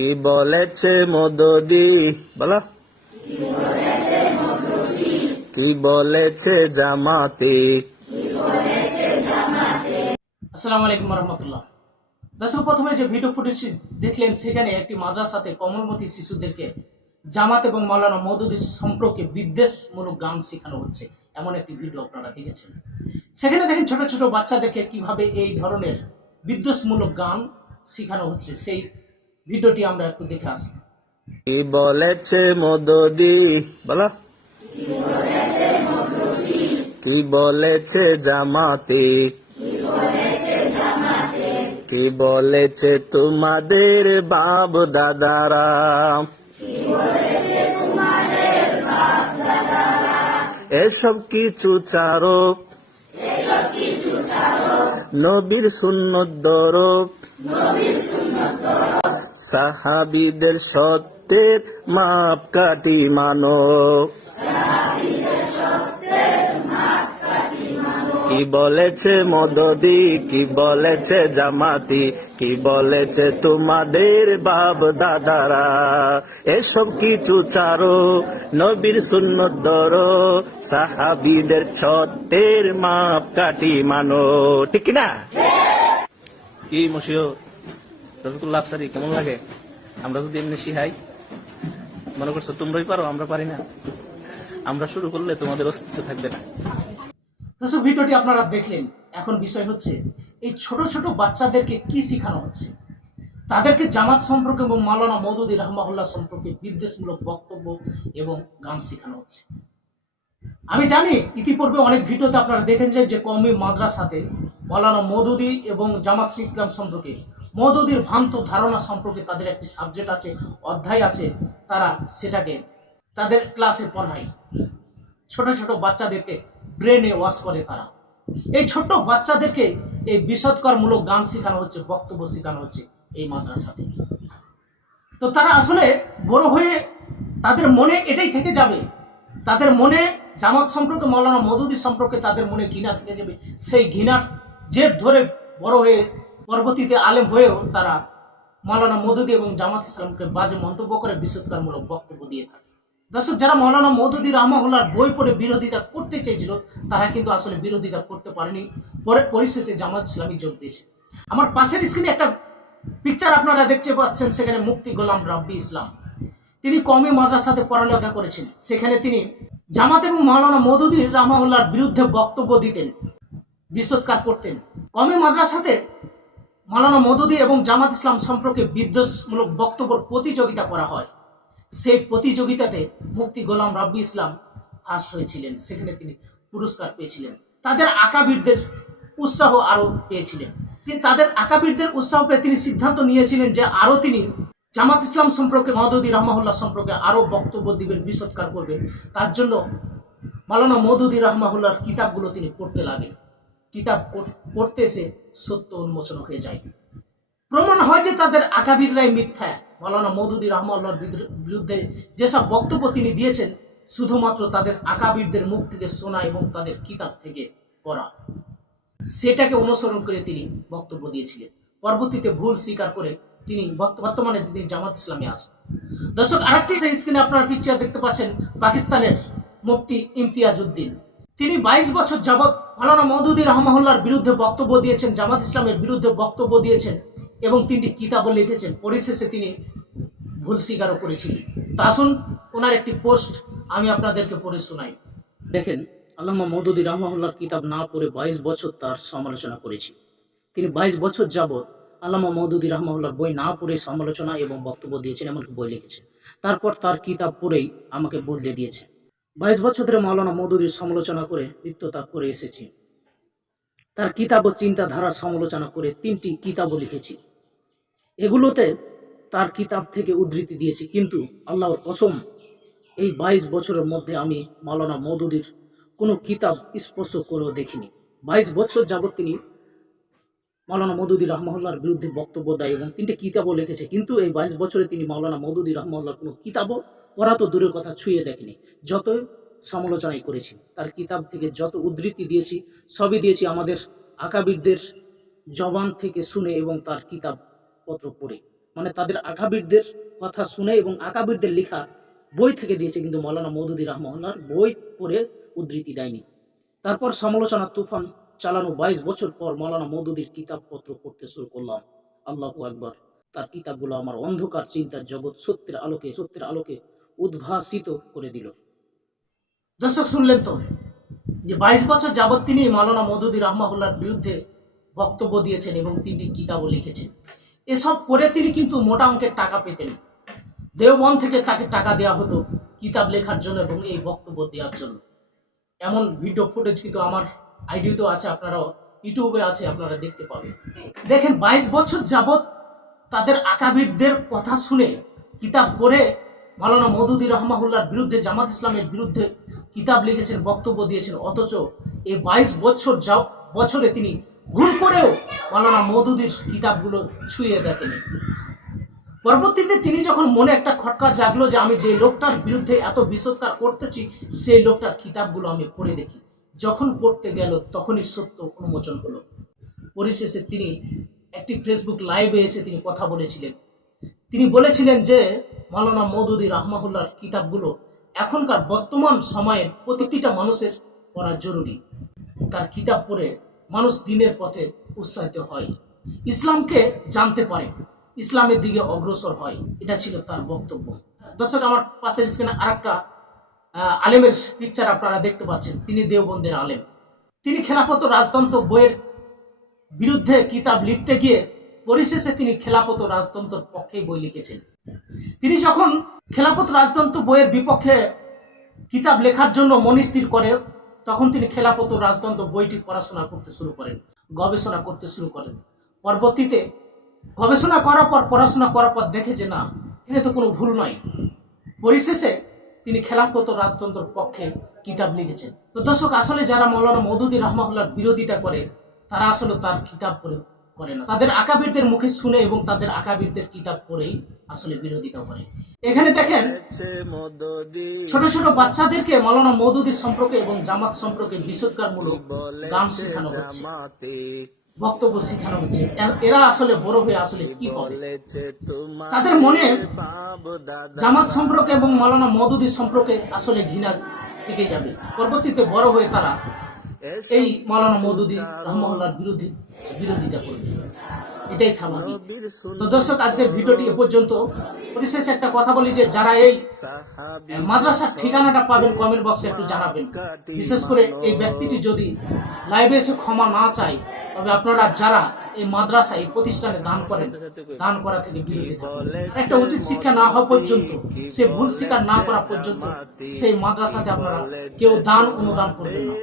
কি বলেছে বলো। কি বলেছে জামাতে? রহমতুল্লাহ। দর্শক, প্রথমে যে ভিডিও ফুটেজ দেখলেন, সেখানে একটি মাদ্রাসাতে কমলমতি শিশুদেরকে জামাত এবং মাওলানা মৌদুদি সম্পর্কে বিদ্বেষমূলক গান শেখানো হচ্ছে। এমন একটি ভিডিও আপনারা দেখেছেন। সেখানে দেখেন ছোট ছোট বাচ্চাদেরকে কীভাবে এই ধরনের বিদ্বেষমূলক গান শেখানো হচ্ছে, সেই ভিডিওটি আমরা একটু দেখে আসি। কি বলেছে মদদি বলো। কি বলেছে জামাতে? কি বলেছে তোমাদের বাপ দাদারা? এসব কিছু চারক নবীর সুন্নত দরক সাহাবিদের সত্যের মাপ কাটি মানব কি বলেছে মদদি কি বলেছে জামাতি, কি বলেছে তোমাদের বাপ দাদারা? এসব কিছু চারো নবীর সুন্নত ধরো, সাহাবিদের সত্যের মাপ কাটি মানো। ঠিক না কি মশিও রসগুল্লা আফসারি কেমন লাগে? আমরা যদি এমনি শিহাই, মনে করছ তোমরাই পারো, আমরা পারি না। আমরা শুরু করলে তোমাদের অস্তিত্ব থাকবে না। দর্শক ভিডিওটি আপনারা দেখলেন। এখন বিষয় হচ্ছে, এই ছোট ছোট বাচ্চাদেরকে কি শেখানো হচ্ছে? তাদেরকে জামাত সম্পর্কে এবং মাওলানা মৌদুদি রহমাহুল্লাহ সম্পর্কে বিদ্বেষমূলক বক্তব্য এবং গান শেখানো হচ্ছে। আমি জানি, ইতিপূর্বে অনেক ভিডিওতে আপনারা দেখেছেন যে কমি মাদ্রাসাতে মাওলানা মৌদুদি এবং জামাত ইসলাম সম্পর্কে। মৌদুদির ভ্রান্ত ধারণা সম্পর্কে তাদের একটি সাবজেক্ট আছে, অধ্যায় আছে, তারা সেটাকে তাদের ক্লাসে পড়ায়। ছোট ছোট বাচ্চাদেরকে ব্রেনে ওয়াশ করে তারা। এই ছোট বাচ্চাদেরকে এই বিষদকরমূলক গান শেখানো হচ্ছে, বক্তব্য শেখানো হচ্ছে এই মাদ্রাসাতে। তো তারা আসলে বড় হয়ে তাদের মনে এটাই থেকে যাবে। তাদের মনে জামাত সম্পর্কে মৌলানা মদুদি সম্পর্কে তাদের মনে ঘৃণা থেকে যাবে। সেই ঘৃণার জের ধরে বড় হয়ে পরবর্তীতে আলেম হয়েও তারা মৌলানা মদুদি এবং জামাত ইসলামকে বাজে মন্তব্য করে বিশুদ্ধকারমূলক বক্তব্য দিয়ে থাকে। দর্শক, যারা মৌলানা মৌদুদি রহমাহুল্লার বই পড়ে বিরোধিতা করতে চেয়েছিল, তারা কিন্তু আসলে বিরোধিতা করতে পারেনি। পরে পরিশেষে জামাত ইসলামী যোগ দিয়েছে। আমার পাশের স্ক্রিনে একটা পিকচার আপনারা দেখতে পাচ্ছেন, সেখানে মুক্তি গোলাম রাব্বি ইসলাম। তিনি কমে মাদ্রাসাতে পড়ালেখা করেছেন। সেখানে তিনি জামাত এবং মৌলানা মৌদুদি রহমাহুল্লার বিরুদ্ধে বক্তব্য দিতেন। বিশ্বৎকার করতেন। কমে মাদ্রাসাতে মালানা মৌদুদি এবং জামাত ইসলাম সম্পর্কে বিদ্বেষমূলক বক্তব্য প্রতিযোগিতা করা হয়। সেই প্রতিযোগিতাতে মুক্তি গোলাম রাব্বি ইসলাম ফার্স্ট হয়েছিলেন। সেখানে তিনি পুরস্কার পেয়েছিলেন। তাদের আকাবিরদের উৎসাহ আরও পেয়েছিলেন। তিনি তাদের আকাবিরদের উৎসাহ পেয়ে তিনি সিদ্ধান্ত নিয়েছিলেন যে আরও তিনি জামাত ইসলাম সম্পর্কে, মদুদি রহমাহুল্লাহ সম্পর্কে আরও বক্তব্য দিবেন বিশোৎকার করবেন। তার জন্য মালানা মদুদি রহমাহুল্লাহর কিতাবগুলো তিনি পড়তে লাগেন কিতাব পড়- পড়তে এসে সত্য উন্মোচন হয়ে যায়। প্রমাণ হয় যে তাদের আকাবিররাই মিথ্যা। মৌলানা মৌদুদি রহমাল্লার বিরুদ্ধে যেসব বক্তব্য তিনি দিয়েছেন, শুধুমাত্র তাদের আকাবিরদের মুখ থেকে শোনা এবং তাদের কিতাব থেকে পড়া। সেটাকে অনুসরণ করে তিনি বক্তব্য দিয়েছিলেন। পরবর্তীতে ভুল স্বীকার করে তিনি বর্তমানে তিনি জামাত ইসলামে আছেন। দর্শক, আরেকটি স্ক্রিনে আপনার পিকচার দেখতে পাচ্ছেন পাকিস্তানের মুফতি ইমতিয়াজ উদ্দিন। তিনি বাইশ বছর যাবৎ মালানা মৌদুদি রহমাহুল্লার বিরুদ্ধে বক্তব্য দিয়েছেন, জামাত ইসলামের বিরুদ্ধে বক্তব্য দিয়েছেন এবং তিনটি কিতাবও লিখেছেন। পরিশেষে তিনি ভুল স্বীকারও করেছিলেন। তা আসুন, ওনার একটি পোস্ট আমি আপনাদেরকে পড়ে শোনাই। দেখেন, আল্লামা মৌদুদি রহমাহুল্লার কিতাব না পড়ে বাইশ বছর তার সমালোচনা করেছি। তিনি বাইশ বছর যাবৎ আল্লামা মৌদুদি রহমাহুল্লার বই না পড়ে সমালোচনা এবং বক্তব্য দিয়েছেন, এমনকি বই লিখেছেন। তারপর তার কিতাব পড়েই আমাকে বদলে দিয়েছে বাইশ বছর ধরে মাওলানা মৌদুদির সমালোচনা করে নিত্যতা করে এসেছি। তার কিতাব ও চিন্তাধারার সমালোচনা করে তিনটি কিতাবও লিখেছি। এগুলোতে তার কিতাব থেকে উদ্ধৃতি দিয়েছি, কিন্তু আল্লাহর কসম, এই বাইশ বছরের মধ্যে আমি মাওলানা মৌদুদির কোনো কিতাব স্পর্শ করেও দেখিনি। বাইশ বছর যাবৎ তিনি মাওলানা মৌদুদি রহমহল্লার বিরুদ্ধে বক্তব্য দেয় এবং তিনটে কিতাবও লিখেছে। কিন্তু এই বাইশ বছরে তিনি মাওলানা মৌদুদি রহমহল্লার কোনো কিতাবও পড়া তো দূরের কথা ছুঁয়ে দেখেনি। যত সমালোচনাই করেছি, তার কিতাব থেকে যত উদ্ধৃতি দিয়েছি, সবই দিয়েছি আমাদের আকাবিরদের জবান থেকে শুনে এবং তার কিতাব পত্র পড়ে। মানে তাদের আকাবিরদের কথা শুনে এবং আকাবিরদের লেখা বই থেকে দিয়েছে কিন্তু মৌলানা মৌদুদি রহমাল্লার বই পড়ে উদ্ধৃতি দেয়নি। তারপর সমালোচনা তুফান চালানো বাইশ বছর পর মৌলানা মৌদুদির কিতাবপত্র পড়তে শুরু করলাম। আল্লাহ একবার তার কিতাবগুলো আমার অন্ধকার চিন্তার জগৎ সত্যের আলোকে সত্যের আলোকে উদ্ভাসিত করে দিল। দর্শক, শুনলেন তো? যে বাইশ বছর যাবৎ তিনি মাওলানা মৌদুদি রহমাহুল্লার বিরুদ্ধে বক্তব্য দিয়েছেন এবং তিনটি কিতাবও লিখেছেন। এসব করে তিনি কিন্তু মোটা অঙ্কের টাকা পেতেন। দেওবন থেকে তাকে টাকা দেওয়া হতো কিতাব লেখার জন্য এবং এই বক্তব্য দেওয়ার জন্য। এমন ভিডিও ফুটেজ কিন্তু আমার আইডিতেও আছে আপনারা ইউটিউবে আছে, আপনারা দেখতে পাবেন। দেখেন, বাইশ বছর যাবৎ তাদের আকাবিরদের কথা শুনে কিতাব পড়ে মাওলানা মৌদুদি রহমাহুল্লার বিরুদ্ধে, জামাত ইসলামের বিরুদ্ধে কিতাব লিখেছেন, বক্তব্য দিয়েছেন। অথচ এই বাইশ বছর যাও, বছরে তিনি ভুল করেও মাওলানা মৌদুদির কিতাবগুলো ছুঁয়ে দেখেনি। পরবর্তীতে তিনি যখন মনে একটা খটকা জাগলো যে আমি যে লোকটার বিরুদ্ধে এত বিষৎকার করতেছি, সেই লোকটার কিতাবগুলো আমি পড়ে দেখি। যখন পড়তে গেল তখনই সত্য উন্মোচন হলো। পরিশেষে তিনি একটি ফেসবুক লাইভে এসে তিনি কথা বলেছিলেন। তিনি বলেছিলেন যে মাওলানা মৌদুদি রহমাহুল্লার কিতাবগুলো এখনকার বর্তমান সময়ের প্রতিটিটা মানুষের পড়া জরুরি। তার কিতাব পড়ে মানুষ দিনের পথে উৎসাহিত হয়। ইসলামকে জানতে পারে ইসলামের দিকে অগ্রসর হয়। এটা ছিল তার বক্তব্য। দর্শক আমার পাশের স্ক্রিনে আরেকটা আহ, আলেমের পিকচার আপনারা দেখতে পাচ্ছেন। তিনি দেওবন্দের আলেম। তিনি খেলাফত ও রাজতন্ত্র বইয়ের বিরুদ্ধে কিতাব লিখতে গিয়ে পরিশেষে তিনি খেলাফত ও রাজতন্ত্রের পক্ষেই বই লিখেছেন। তিনি যখন খেলাফত রাজতন্ত্র বইয়ের বিপক্ষে কিতাব লেখার জন্য মনস্থির করে, তখন তিনি খেলাফত ও রাজতন্ত্র বইটি পড়াশোনা করতে শুরু করেন, গবেষণা করতে শুরু করেন। পরবর্তীতে গবেষণা করার পর, পড়াশোনা করার পর দেখে যে না, এখানে তো কোনো ভুল নয়। পরিশেষে তিনি খেলাফত রাজতন্ত্রের পক্ষে কিতাব লিখেছেন। তো দর্শক, আসলে যারা মৌলানা মৌদুদি রহমাহুল্লার বিরোধিতা করে, তারা আসলে তার কিতাব পড়ে করে না। তাদের আকাবিরদের মুখে শুনে এবং তাদের আকাবিরদের কিতাব পড়েই আসলে বিরোধিতা করে। এখানে দেখেন, ছোট ছোট বাচ্চাদেরকে মৌলানা মৌদুদির সম্পর্কে এবং জামাত সম্পর্কে বিশুদ্ধারমূলক গান শেখানো হচ্ছে। বক্তব্য শেখানো হচ্ছে। এরা আসলে বড় হয়ে আসলে কি হবে তাদের মনে জামাত সম্পর্কে এবং মালানা মদুদি সম্পর্কে আসলে ঘৃণা থেকে যাবে। পরবর্তীতে বড় হয়ে তারা এই মৌলানা মদুদি রহমহল্লার বিরোধী বিরোধিতা করবে। এটাই স্বাভাবিক তো দর্শক আজকের ভিডিওটি এ পর্যন্ত। পরিশেষে একটা কথা বলি যে যারা এই মাদ্রাসার ঠিকানাটা পাবেন কমেন্ট বক্সে একটু জানাবেন। বিশেষ করে এই ব্যক্তিটি যদি লাইভে এসে ক্ষমা না চায় তবে আপনারা যারা এই মাদ্রাসা এই প্রতিষ্ঠানে দান করেন দান করা থেকে বিরত একটা উচিত শিক্ষা না হওয়া পর্যন্ত সে ভুল স্বীকার না করা পর্যন্ত সেই মাদ্রাসাতে আপনারা কেউ দান অনুদান করবেন না।